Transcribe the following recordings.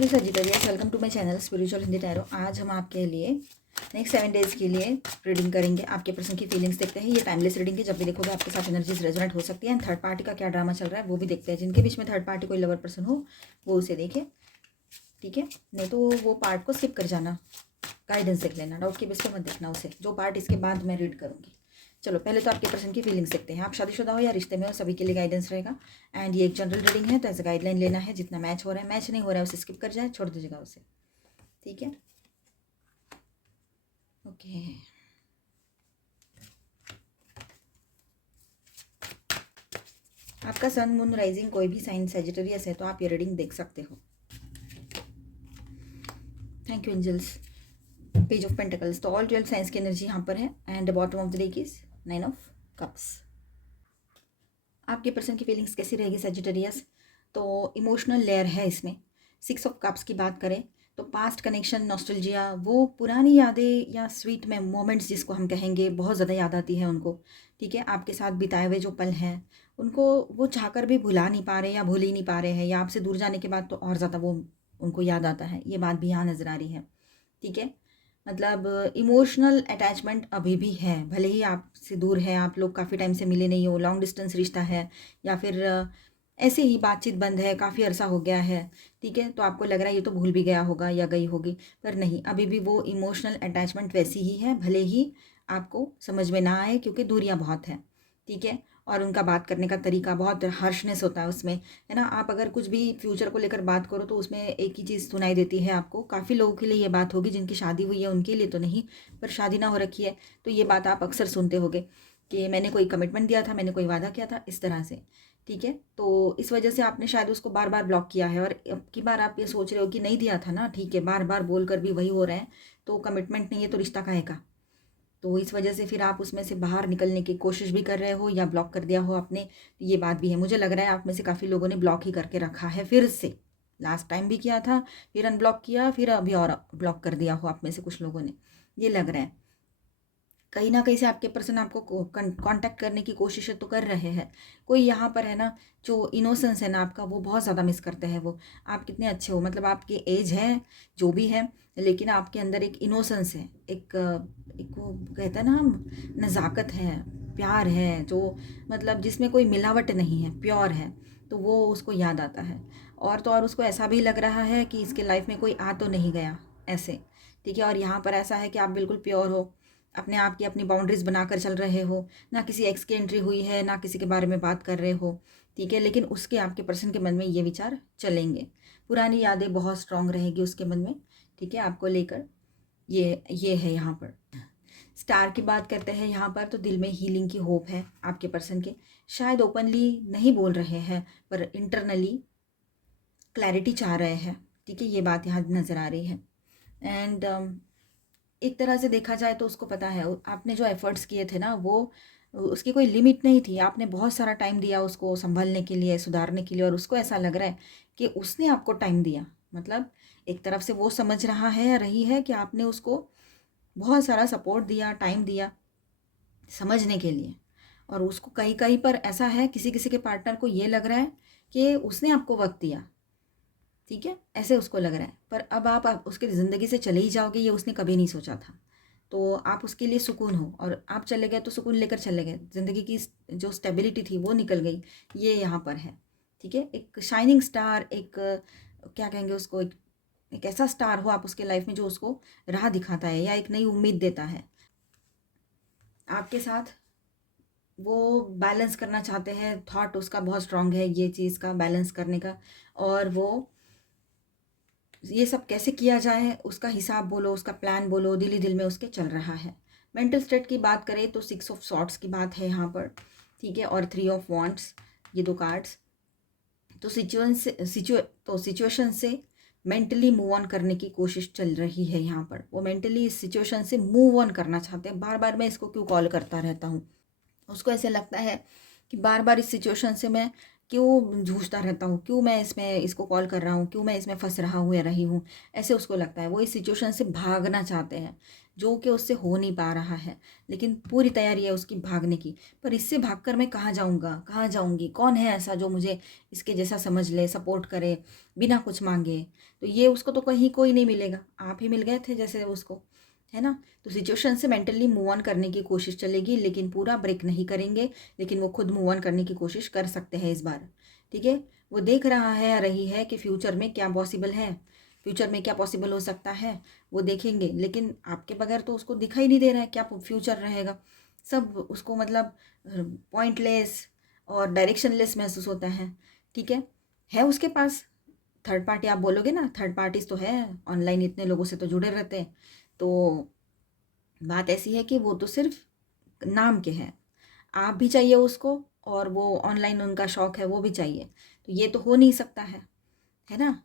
Hello Sagittarius, welcome to my channel spiritual Hindi tarot. आज हम आपके लिए नेक्स्ट 7 डेज़ के लिए रीडिंग करेंगे। आपके पर्सन की फीलिंग्स देखते हैं। ये टाइमलेस रीडिंग है, जब भी देखोगे आपके साथ एनर्जीज रेजोनेट हो सकती है। एंड थर्ड पार्टी का क्या ड्रामा चल रहा है वो भी देखते हैं। जिनके बीच में थर्ड पार्टी कोई लवर पर्सन हो वो उसे देखे, ठीक है? नहीं तो वो पार्ट को स्किप कर जाना, गाइडेंस देख लेना, डाउट के बेस पर मत देखना उसे। जो पार्ट इसके बाद मैं रीड करूँगी। चलो पहले तो आपके पर्सन की फीलिंग्स देखते हैं। आप शादीशुदा हो या रिश्ते में हो, सभी के लिए गाइडेंस रहेगा। एंड ये एक जनरल रीडिंग है, तो ऐसे गाइडलाइन लेना है। जितना मैच हो रहा है, मैच नहीं हो रहा है उसे स्किप कर जाए, छोड़ दीजिएगा उसे, ठीक है? ओके, आपका सन मून राइजिंग कोई भी साइन सेजिटेरियस है तो आप ये रीडिंग देख सकते हो। Thank you angels. Page of pentacles, तो ऑल 12 साइंस की एनर्जी यहाँ पर है। And bottom of the deck is 9 of cups. आपके पर्सन की फीलिंग्स कैसी रहेगी सेजिटेरियस? तो इमोशनल लेयर है इसमें। 6 ऑफ कप्स की बात करें तो पास्ट कनेक्शन, नॉस्टैल्जिया, वो पुरानी यादें या स्वीट में मोमेंट्स जिसको हम कहेंगे, बहुत ज़्यादा याद आती है उनको, ठीक है? आपके साथ बिताए हुए जो पल हैं उनको वो चाहकर भी भुला नहीं पा रहे या भूल ही नहीं पा रहे हैं, या आपसे दूर जाने के बाद तो और ज़्यादा वो उनको याद आता है। ये बात भी यहाँ नज़र आ रही है, ठीक है? मतलब इमोशनल अटैचमेंट अभी भी है, भले ही आपसे दूर है, आप लोग काफ़ी टाइम से मिले नहीं हो, लॉन्ग डिस्टेंस रिश्ता है, या फिर ऐसे ही बातचीत बंद है, काफ़ी अरसा हो गया है, ठीक है? तो आपको लग रहा है ये तो भूल भी गया होगा या गई होगी, पर नहीं, अभी भी वो इमोशनल अटैचमेंट वैसी ही है, भले ही आपको समझ में ना आए क्योंकि दूरियां बहुत हैं, ठीक है? और उनका बात करने का तरीका बहुत हार्शनेस होता है उसमें, है ना? आप अगर कुछ भी फ्यूचर को लेकर बात करो तो उसमें एक ही चीज़ सुनाई देती है आपको। काफ़ी लोगों के लिए ये बात होगी, जिनकी शादी हुई है उनके लिए तो नहीं, पर शादी ना हो रखी है तो ये बात आप अक्सर सुनते होगे कि मैंने कोई कमिटमेंट दिया था, मैंने कोई वादा किया था, इस तरह से, ठीक है? तो इस वजह से आपने शायद उसको बार बार ब्लॉक किया है, और अब की बार आप ये सोच रहे हो कि नहीं दिया था ना, ठीक है, बार बार बोल कर भी वही हो रहे हैं, तो कमिटमेंट नहीं है तो रिश्ता काहे का? तो इस वजह से फिर आप उसमें से बाहर निकलने की कोशिश भी कर रहे हो या ब्लॉक कर दिया हो आपने, तो ये बात भी है। मुझे लग रहा है आप में से काफ़ी लोगों ने ब्लॉक ही करके रखा है फिर से। लास्ट टाइम भी किया था, फिर अनब्लॉक किया, फिर अभी और ब्लॉक कर दिया हो आप में से कुछ लोगों ने, ये लग रहा है। कहीं ना कहीं से आपके पर्सन आपको कांटेक्ट करने की कोशिश तो कर रहे हैं। कोई यहाँ पर है ना, जो इनोसेंस है ना आपका, वो बहुत ज़्यादा मिस करते हैं वो। आप कितने अच्छे हो, मतलब आपकी एज है जो भी है, लेकिन आपके अंदर एक इनोसेंस है, एक वो कहते हैं ना हम, नज़ाकत है, प्यार है, जो मतलब जिसमें कोई मिलावट नहीं है, प्योर है, तो वो उसको याद आता है। और तो और उसको ऐसा भी लग रहा है कि इसके लाइफ में कोई आ तो नहीं गया ऐसे, ठीक है? और यहाँ पर ऐसा है कि आप बिल्कुल प्योर हो, अपने आप की अपनी बाउंड्रीज बनाकर चल रहे हो, ना किसी एक्स की एंट्री हुई है, ना किसी के बारे में बात कर रहे हो, ठीक है? लेकिन उसके आपके पर्सन के मन में ये विचार चलेंगे, पुरानी यादें बहुत स्ट्रांग रहेगी उसके मन में, ठीक है? आपको लेकर ये है यहाँ पर। स्टार की बात करते हैं यहाँ पर, तो दिल में हीलिंग की होप है आपके पर्सन के। शायद ओपनली नहीं बोल रहे हैं पर इंटरनली क्लैरिटी चाह रहे हैं, ठीक है? ये बात यहाँ नज़र आ रही है। एंड एक तरह से देखा जाए तो उसको पता है आपने जो एफर्ट्स किए थे ना, वो उसकी कोई लिमिट नहीं थी। आपने बहुत सारा टाइम दिया उसको संभलने के लिए, सुधारने के लिए, और उसको ऐसा लग रहा है कि उसने आपको टाइम दिया। मतलब एक तरफ से वो समझ रहा है या रही है कि आपने उसको बहुत सारा सपोर्ट दिया, टाइम दिया समझने के लिए, और उसको कहीं कहीं पर ऐसा है, किसी किसी के पार्टनर को ये लग रहा है कि उसने आपको वक्त दिया, ठीक है? ऐसे उसको लग रहा है, पर अब आप उसकी ज़िंदगी से चले ही जाओगे, ये उसने कभी नहीं सोचा था। तो आप उसके लिए सुकून हो, और आप चले गए तो सुकून लेकर चले गए, ज़िंदगी की जो स्टेबिलिटी थी वो निकल गई, ये यहाँ पर है, ठीक है? एक शाइनिंग स्टार, एक क्या कहेंगे उसको, एक ऐसा स्टार हो आप उसके लाइफ में जो उसको राह दिखाता है या एक नई उम्मीद देता है आपके साथ। वो बैलेंस करना चाहते हैं, थॉट उसका बहुत स्ट्रांग है ये चीज़ का बैलेंस करने का, और वो ये सब कैसे किया जाए उसका हिसाब बोलो, उसका प्लान बोलो, दिल ही दिल में उसके चल रहा है। मेंटल स्टेट की बात करें तो 6 ऑफ सॉर्ट्स की बात है यहाँ पर, ठीक है? और 3 ऑफ वॉन्ट्स, ये दो कार्ड्स। तो सिचुएशन से मेंटली मूव ऑन करने की कोशिश चल रही है यहाँ पर। वो मेंटली इस सिचुएशन से मूव ऑन करना चाहते हैं। बार बार मैं इसको क्यों कॉल करता रहता हूँ, उसको ऐसे लगता है कि बार बार इस सिचुएशन से मैं क्यों जूझता रहता हूँ, क्यों मैं इसमें इसको कॉल कर रहा हूँ, क्यों मैं इसमें फंस रहा हूँ या रही हूँ, ऐसे उसको लगता है। वो इस सिचुएशन से भागना चाहते हैं, जो कि उससे हो नहीं पा रहा है, लेकिन पूरी तैयारी है उसकी भागने की। पर इससे भागकर मैं कहाँ जाऊँगा, कहाँ जाऊँगी, कौन है ऐसा जो मुझे इसके जैसा समझ ले, सपोर्ट करे बिना कुछ मांगे। तो ये उसको तो कहीं कोई नहीं मिलेगा, आप ही मिल गए थे जैसे उसको, है ना। तो सिचुएशन से मेंटली मूव ऑन करने की कोशिश चलेगी, लेकिन पूरा ब्रेक नहीं करेंगे, लेकिन वो खुद मूव ऑन करने की कोशिश कर सकते हैं इस बार। ठीक है, वो देख रहा है या रही है कि फ्यूचर में क्या पॉसिबल है, फ्यूचर में क्या पॉसिबल हो सकता है, वो देखेंगे। लेकिन आपके बगैर तो उसको दिखाई नहीं दे रहा है क्या फ्यूचर रहेगा। सब उसको मतलब पॉइंटलेस और डायरेक्शनलेस महसूस होता है। ठीक है उसके पास थर्ड पार्टी, आप बोलोगे ना, थर्ड पार्टीज तो है ऑनलाइन, इतने लोगों से तो जुड़े रहते हैं। तो बात ऐसी है कि वो तो सिर्फ नाम के हैं, आप भी चाहिए उसको, और वो ऑनलाइन उनका शौक है वो भी चाहिए। तो ये तो हो नहीं सकता है ना।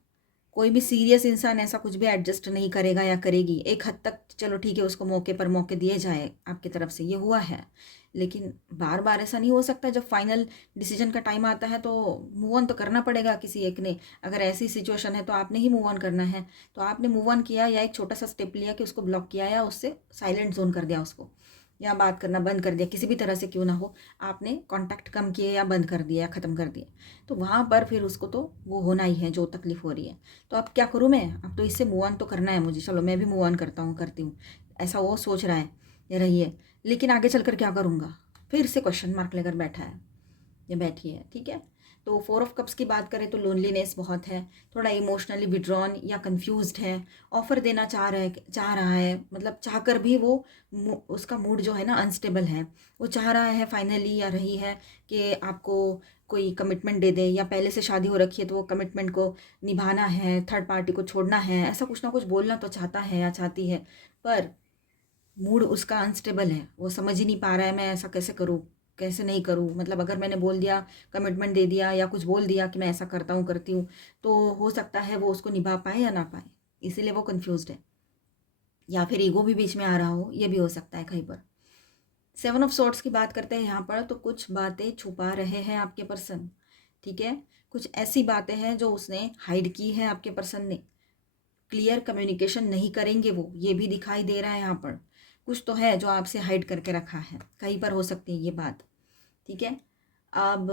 कोई भी सीरियस इंसान ऐसा कुछ भी एडजस्ट नहीं करेगा या करेगी। एक हद तक चलो ठीक है, उसको मौके पर मौके दिए जाए, आपकी तरफ से ये हुआ है, लेकिन बार बार ऐसा नहीं हो सकता। जब फाइनल डिसीजन का टाइम आता है तो मूव ऑन तो करना पड़ेगा किसी एक ने। अगर ऐसी सिचुएशन है तो आपने ही मूव ऑन करना है। तो आपने मूव ऑन किया या एक छोटा सा स्टेप लिया कि उसको ब्लॉक किया या उससे साइलेंट जोन कर दिया उसको, या बात करना बंद कर दिया, किसी भी तरह से क्यों ना हो, आपने कांटेक्ट कम किए या बंद कर दिया या ख़त्म कर दिया। तो वहाँ पर फिर उसको तो वो होना ही है जो तकलीफ़ हो रही है। तो अब क्या करूँ मैं, अब तो इससे मूव ऑन तो करना है मुझे, चलो मैं भी मूव ऑन करता हूँ, करती हूँ, ऐसा वो सोच रहा है या रही है। लेकिन आगे चलकर क्या करूँगा, फिर से क्वेश्चन मार्क लेकर बैठा है या बैठी है। ठीक है, तो 4 ऑफ कप्स की बात करें तो लोनलीनेस बहुत है, थोड़ा इमोशनली विड्रॉन या कंफ्यूज्ड है, ऑफ़र देना चाह रहा है, मतलब चाहकर भी वो उसका मूड जो है ना अनस्टेबल है। वो चाह रहा है फाइनली या रही है कि आपको कोई कमिटमेंट दे दे, या पहले से शादी हो रखी है तो वो कमिटमेंट को निभाना है, थर्ड पार्टी को छोड़ना है, ऐसा कुछ ना कुछ बोलना तो चाहता है या चाहती है। पर मूड उसका अनस्टेबल है, वो समझ ही नहीं पा रहा है मैं ऐसा कैसे करूँ, कैसे नहीं करूँ। मतलब अगर मैंने बोल दिया, कमिटमेंट दे दिया या कुछ बोल दिया कि मैं ऐसा करता हूँ करती हूँ, तो हो सकता है वो उसको निभा पाए या ना पाए, इसीलिए वो कंफ्यूज्ड है। या फिर ईगो भी बीच में आ रहा हो, ये भी हो सकता है कहीं पर। 7 ऑफ सॉर्ट्स की बात करते हैं यहाँ पर, तो कुछ बातें छुपा रहे हैं आपके पर्सन। ठीक है, कुछ ऐसी बातें हैं जो उसने हाइड की है आपके पर्सन ने। क्लियर कम्युनिकेशन नहीं करेंगे वो, ये भी दिखाई दे रहा है यहाँ पर। कुछ तो है जो आपसे हाइड करके रखा है, कहीं पर हो सकती है ये बात। ठीक है, अब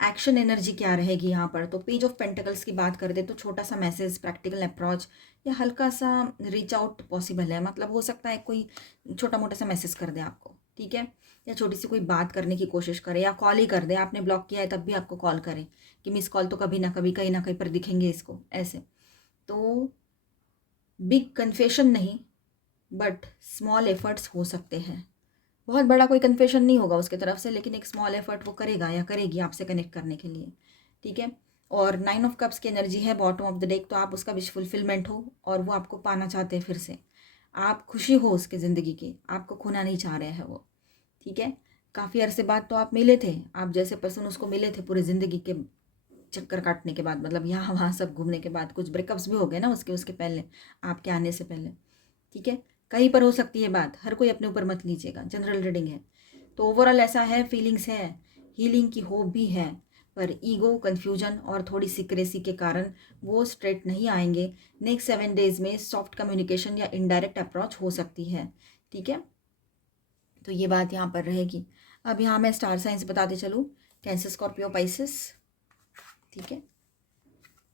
एक्शन एनर्जी क्या रहेगी यहाँ पर, तो पेज ऑफ पेंटिकल्स की बात कर दे तो छोटा सा मैसेज, प्रैक्टिकल अप्रोच या हल्का सा रीच आउट पॉसिबल है। मतलब हो सकता है कोई छोटा मोटा सा मैसेज कर दे आपको, ठीक है, या छोटी सी कोई बात करने की कोशिश करे, या कॉल ही कर दे, आपने ब्लॉक किया है तब भी आपको कॉल करे कि मिस कॉल तो कभी ना कहीं पर दिखेंगे इसको, ऐसे। तो बिग कन्फेशन नहीं, बट स्मॉल एफर्ट्स हो सकते हैं। बहुत बड़ा कोई कन्फेशन नहीं होगा उसके तरफ से, लेकिन एक स्मॉल एफर्ट वो करेगा या करेगी आपसे कनेक्ट करने के लिए। ठीक है, और 9 ऑफ कप्स की एनर्जी है बॉटम ऑफ द डेक, तो आप उसका विश फुलफिलमेंट हो और वो आपको पाना चाहते हैं फिर से। आप खुशी हो उसके ज़िंदगी की, आपको खोना नहीं चाह रहे हैं वो। ठीक है, काफ़ी अरसे बाद तो आप मिले थे, आप जैसे पर्सन उसको मिले थे पूरी ज़िंदगी के चक्कर काटने के बाद, मतलब यहाँ वहाँ सब घूमने के बाद। कुछ ब्रेकअप्स भी हो गए ना उसके उसके पहले, आपके आने से पहले। ठीक है, कहीं पर हो सकती है बात, हर कोई अपने ऊपर मत लीजिएगा, जनरल रीडिंग है। तो ओवरऑल ऐसा है, फीलिंग्स है, हीलिंग की होप भी है, पर ईगो, कन्फ्यूजन और थोड़ी सिक्रेसी के कारण वो स्ट्रेट नहीं आएंगे। नेक्स्ट 7 डेज में सॉफ्ट कम्युनिकेशन या इनडायरेक्ट अप्रोच हो सकती है। ठीक है, तो ये बात यहाँ पर रहेगी। अब यहाँ मैं स्टार साइंस बताते चलूँ, कैंसर, स्कॉर्पियो, पाइसिस। ठीक है,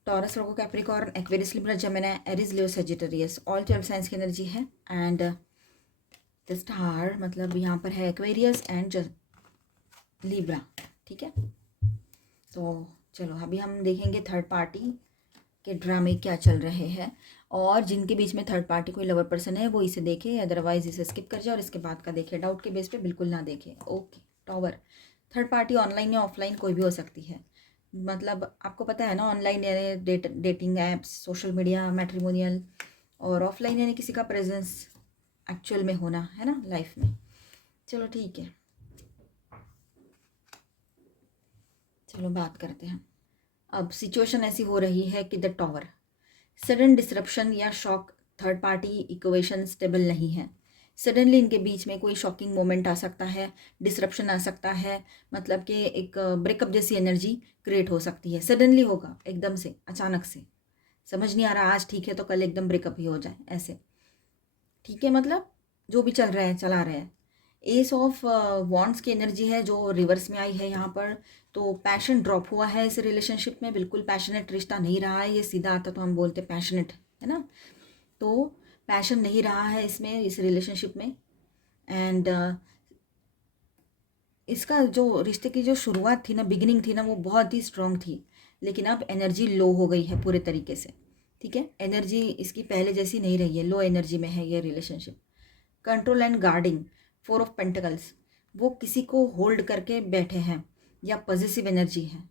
Taurus, Virgo, Capricorn, Aquarius, Libra, Gemini, Aries, Leo, Sagittarius, all 12 signs की एनर्जी है। एंड द स्टार मतलब यहाँ पर है एक्वेरियस एंड लिब्रा। ठीक है, तो चलो अभी हम देखेंगे थर्ड पार्टी के ड्रामे क्या चल रहे हैं, और जिनके बीच में थर्ड पार्टी कोई लवर पर्सन है वो इसे देखे, अदरवाइज इसे स्किप कर जाए और इसके बाद का देखे, डाउट के बेस पे बिल्कुल ना देखे। Okay, tower, third party online या ऑफलाइन कोई भी हो सकती है। मतलब आपको पता है ना, ऑनलाइन यानी dating apps, social media, matrimonial, और ऑफलाइन यानी किसी का प्रेजेंस एक्चुअल में होना, है ना, लाइफ में। चलो ठीक है, चलो बात करते हैं। अब सिचुएशन ऐसी हो रही है कि द टॉवर, सडन डिसरप्शन या shock, third party equation stable नहीं है, सडनली इनके बीच में कोई शॉकिंग मोमेंट आ सकता है, डिसरप्शन आ सकता है, मतलब कि एक ब्रेकअप जैसी एनर्जी क्रिएट हो सकती है। सडनली होगा, एकदम से, अचानक से, समझ नहीं आ रहा आज ठीक है तो कल एकदम ब्रेकअप ही हो जाए, ऐसे। ठीक है, मतलब जो भी चल रहा है चला रहा है। एस ऑफ वॉन्ड्स की एनर्जी है जो रिवर्स में आई है यहाँ पर। तो पैशन ड्रॉप हुआ है इस रिलेशनशिप में, बिल्कुल पैशनेट रिश्ता नहीं रहा है। ये सीधा आता तो हम बोलते पैशनेट, है ना। तो पैशन नहीं रहा है इसमें, इस रिलेशनशिप में। एंड इसका जो रिश्ते की जो शुरुआत थी ना, बिगिनिंग थी ना, वो बहुत ही स्ट्रांग थी। लेकिन अब एनर्जी लो हो गई है पूरे तरीके से। ठीक है, एनर्जी इसकी पहले जैसी नहीं रही है, लो एनर्जी में है ये relationship. Control and guarding, 4 of pentacles, वो किसी को होल्ड करके बैठे हैं या पॉजिटिव एनर्जी है।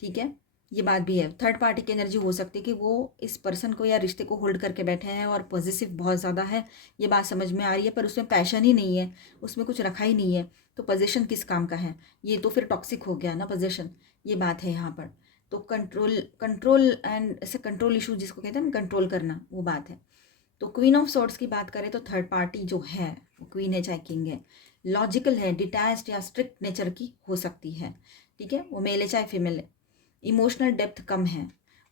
ठीक है, ये बात भी है। थर्ड पार्टी की एनर्जी हो सकती है कि वो इस पर्सन को या रिश्ते को होल्ड करके बैठे हैं और पॉजिटिव बहुत ज़्यादा है, ये बात समझ में आ रही है, पर उसमें पैशन ही नहीं है, उसमें कुछ रखा ही नहीं है। तो पोजीशन किस काम का है, ये तो फिर टॉक्सिक हो गया ना पोजीशन, ये बात है यहाँ पर। तो कंट्रोल कंट्रोल एंड ऐसे कंट्रोल इशू जिसको कहते हैं ना, कंट्रोल करना, वो बात है। तो क्वीन ऑफ सॉर्ड्स की बात करें तो थर्ड पार्टी जो है, वो क्वीन है चाहे किंग है, लॉजिकल है, डिटैच्ड या स्ट्रिक्ट नेचर की हो सकती है। ठीक है, वो मेल है चाहे फीमेल है। इमोशनल डेप्थ कम है,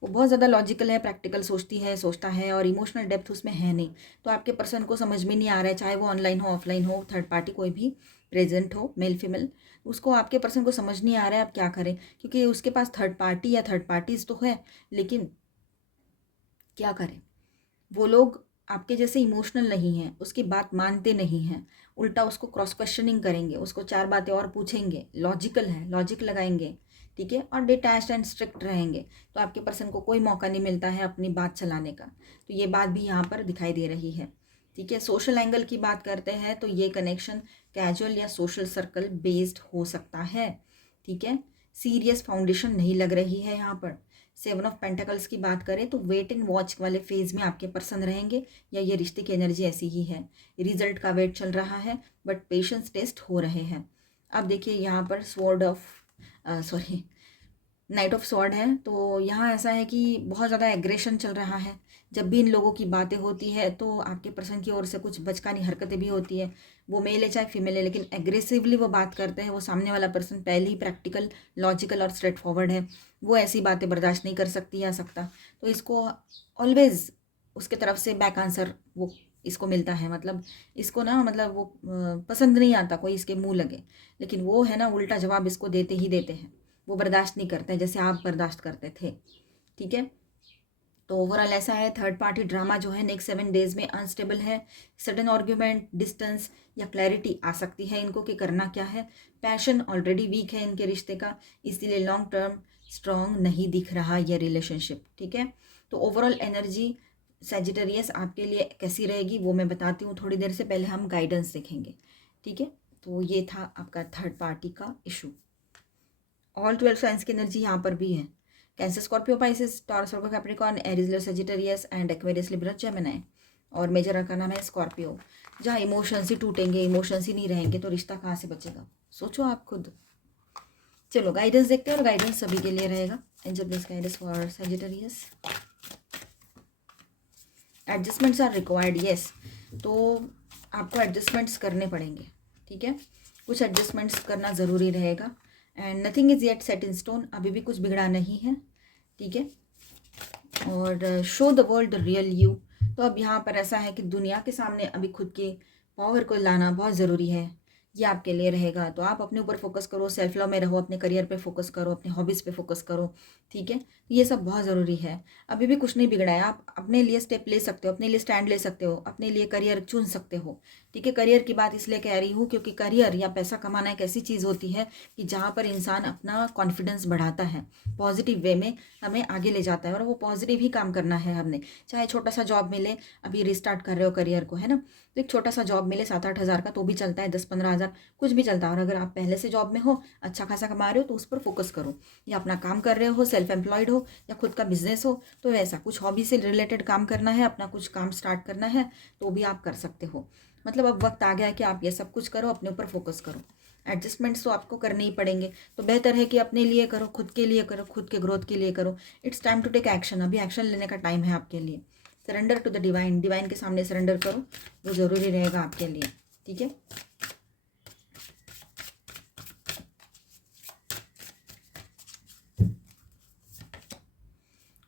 वो बहुत ज़्यादा लॉजिकल है, प्रैक्टिकल सोचता है, और इमोशनल डेप्थ उसमें है नहीं। तो आपके पर्सन को समझ में नहीं आ रहा है, चाहे वो ऑनलाइन हो ऑफलाइन हो, थर्ड पार्टी कोई भी प्रेजेंट हो, मेल फीमेल, उसको, आपके पर्सन को समझ नहीं आ रहा है आप क्या करें, क्योंकि उसके पास थर्ड पार्टी या थर्ड पार्टीज तो है, लेकिन क्या करें। वो लोग आपके जैसे इमोशनल नहीं हैं, उसकी बात मानते नहीं हैं, उल्टा उसको क्रॉस क्वेश्चनिंग करेंगे, उसको 4 बातें और पूछेंगे, लॉजिकल है, लॉजिक लगाएंगे। ठीक है, और डिटैच्ड एंड स्ट्रिक्ट रहेंगे। तो आपके पर्सन को कोई मौका नहीं मिलता है अपनी बात चलाने का। तो ये बात भी यहाँ पर दिखाई दे रही है। ठीक है, सोशल एंगल की बात करते हैं तो ये कनेक्शन कैजुअल या सोशल सर्कल बेस्ड हो सकता है। ठीक है, सीरियस फाउंडेशन नहीं लग रही है यहाँ पर। 7 ऑफ पेंटिकल्स की बात करें तो वेट एंड वॉच वाले फेज में आपके पर्सन रहेंगे, या ये रिश्ते की एनर्जी ऐसी ही है। रिजल्ट का वेट चल रहा है, बट पेशेंस टेस्ट हो रहे हैं। अब देखिए यहाँ पर sword of sorry night of sword है, तो यहाँ ऐसा है कि बहुत ज़्यादा एग्रेशन चल रहा है। जब भी इन लोगों की बातें होती है तो आपके पर्सन की ओर से कुछ बचकानी हरकतें भी होती है। वो मेल है चाहे फीमेल है, लेकिन एग्रेसिवली वो बात करते हैं। वो सामने वाला पर्सन पहले ही प्रैक्टिकल, लॉजिकल और स्ट्रेट फॉरवर्ड है, वो ऐसी बातें बर्दाश्त नहीं कर सकती या सकता। तो इसको ऑलवेज उसके तरफ से बैक आंसर वो इसको मिलता है, मतलब इसको ना, मतलब वो पसंद नहीं आता कोई इसके मुंह लगे, लेकिन वो है ना, उल्टा जवाब इसको देते ही देते हैं। वो बर्दाश्त नहीं करते जैसे आप बर्दाश्त करते थे। ठीक है, तो ओवरऑल ऐसा है, थर्ड पार्टी ड्रामा जो है नेक्स्ट 7 डेज में अनस्टेबल है। सडन आर्ग्यूमेंट, डिस्टेंस या क्लैरिटी आ सकती है इनको कि करना क्या है। पैशन ऑलरेडी वीक है इनके रिश्ते का, इसलिए लॉन्ग टर्म स्ट्रॉन्ग नहीं दिख रहा ये रिलेशनशिप। ठीक है, तो ओवरऑल एनर्जी सैजिटेरियस आपके लिए कैसी रहेगी वो मैं बताती हूँ थोड़ी देर से, पहले हम गाइडेंस देखेंगे। ठीक है, तो ये था आपका थर्ड पार्टी का इशू। ऑल 12 साइंस की एनर्जी यहाँ पर भी है। Cancer, Scorpio, Pisces, taurus, Virgo, Capricorn, Aries, Leo, Sagittarius and Aquarius, Libra, Gemini. और मेजर अर्क का नाम है स्कॉर्पियो। जहाँ इमोशंस ही टूटेंगे, इमोशंस ही नहीं रहेंगे, तो रिश्ता कहाँ से बचेगा, सोचो आप खुद। चलो गाइडेंस देखते हैं, और गाइडेंस सभी के लिए रहेगा। Angel please guidance for Sagittarius. Adjustments are required, yes. तो आपको एडजस्टमेंट्स करने पड़ेंगे। ठीक है, कुछ एडजस्टमेंट्स करना ज़रूरी रहेगा। And nothing is yet set in stone, अभी भी कुछ बिगड़ा नहीं है। ठीक है, और show the world the real you. तो अब यहाँ पर ऐसा है कि दुनिया के सामने अभी खुद के पावर को लाना बहुत ज़रूरी है, ये आपके लिए रहेगा। तो आप अपने ऊपर फोकस करो, सेल्फ लव में रहो, अपने करियर पे फोकस करो, अपने हॉबीज़ पे फोकस करो। ठीक है, ये सब बहुत ज़रूरी है। अभी भी कुछ नहीं बिगड़ा है, आप अपने लिए स्टेप ले सकते हो, अपने लिए स्टैंड ले सकते हो, अपने लिए करियर चुन सकते हो। ठीक है, करियर की बात इसलिए कह रही हूँ क्योंकि करियर या पैसा कमाना एक ऐसी चीज़ होती है कि जहाँ पर इंसान अपना कॉन्फिडेंस बढ़ाता है, पॉजिटिव वे में हमें आगे ले जाता है, और वो पॉजिटिव ही काम करना है हमने। चाहे छोटा सा जॉब मिले, अभी रिस्टार्ट कर रहे हो करियर को, है ना, तो एक छोटा सा जॉब मिले 7-8 हज़ार का तो भी चलता है, 10-15 हज़ार कुछ भी चलता है। और अगर आप पहले से जॉब में हो, अच्छा खासा कमा रहे हो, तो उस पर फोकस करो। या अपना काम कर रहे हो, सेल्फ एम्प्लॉयड हो, या खुद का बिजनेस हो, तो वैसा कुछ हॉबी से रिलेटेड काम करना है, अपना कुछ काम स्टार्ट करना है, तो भी आप कर सकते हो। मतलब अब वक्त आ गया है कि आप ये सब कुछ करो, अपने ऊपर फोकस करो। एडजस्टमेंट्स तो आपको करने ही पड़ेंगे, तो बेहतर है कि अपने लिए करो, खुद के लिए करो, खुद के ग्रोथ के लिए करो। It's time to take action, अभी एक्शन लेने का टाइम है आपके लिए। Surrender to the divine, divine के सामने सरेंडर करो, वो ज़रूरी रहेगा आपके लिए, ठीक है।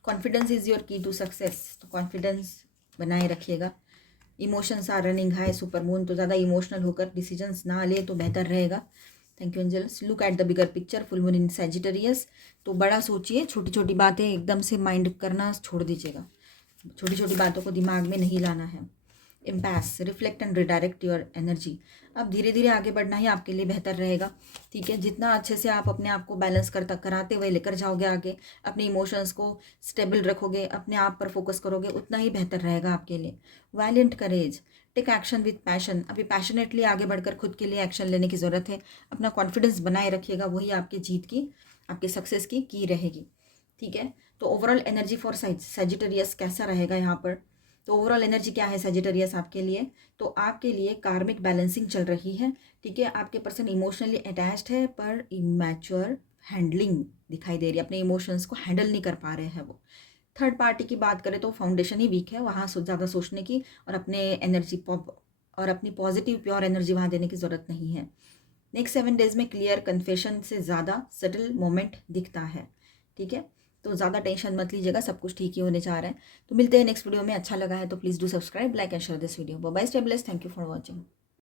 Confidence is your key to success, तो कॉन्फिडेंस बनाए रखिएगा। Emotions are running high, super moon, तो ज़्यादा इमोशनल होकर डिसीजंस ना ले तो बेहतर रहेगा। Thank you angels. Look at the bigger picture, full moon in Sagittarius, तो बड़ा सोचिए, छोटी छोटी बातें एकदम से माइंड करना छोड़ दीजिएगा, छोटी छोटी बातों को दिमाग में नहीं लाना है। Impasse, reflect and redirect your energy, अब धीरे धीरे आगे बढ़ना ही आपके लिए बेहतर रहेगा, ठीक है। जितना अच्छे से आप अपने आप को बैलेंस कराते हुए लेकर जाओगे आगे, अपने इमोशंस को स्टेबल रखोगे, अपने आप पर फोकस करोगे, उतना ही बेहतर रहेगा आपके लिए। Valiant courage, take action with passion, अभी पैशनेटली आगे बढ़कर खुद के लिए एक्शन लेने की ज़रूरत है। अपना कॉन्फिडेंस बनाए रखिएगा, वही आपकी जीत की, आपके सक्सेस की रहेगी, ठीक है। तो ओवरऑल एनर्जी फॉर सैजिटेरियस कैसा रहेगा यहाँ पर, तो ओवरऑल एनर्जी क्या है सैजिटेरियस आपके लिए, तो आपके लिए कार्मिक बैलेंसिंग चल रही है, ठीक है। आपके पर्सन इमोशनली अटैच्ड है पर इमैच्योर हैंडलिंग दिखाई दे रही है, अपने इमोशंस को हैंडल नहीं कर पा रहे हैं वो। थर्ड पार्टी की बात करें तो फाउंडेशन ही वीक है, वहाँ ज़्यादा सोचने की और अपनी पॉजिटिव प्योर एनर्जी वहाँ देने की ज़रूरत नहीं है। नेक्स्ट 7 डेज़ में क्लियर कन्फेशन से ज़्यादा सटल मोमेंट दिखता है, ठीक है। तो ज़्यादा टेंशन मत लीजिएगा, सब कुछ ठीक ही होने जा रहा है। तो मिलते हैं नेक्स्ट वीडियो में, अच्छा लगा है तो please do subscribe, like and share this video. Bye bye, stay blessed, thank you for watching.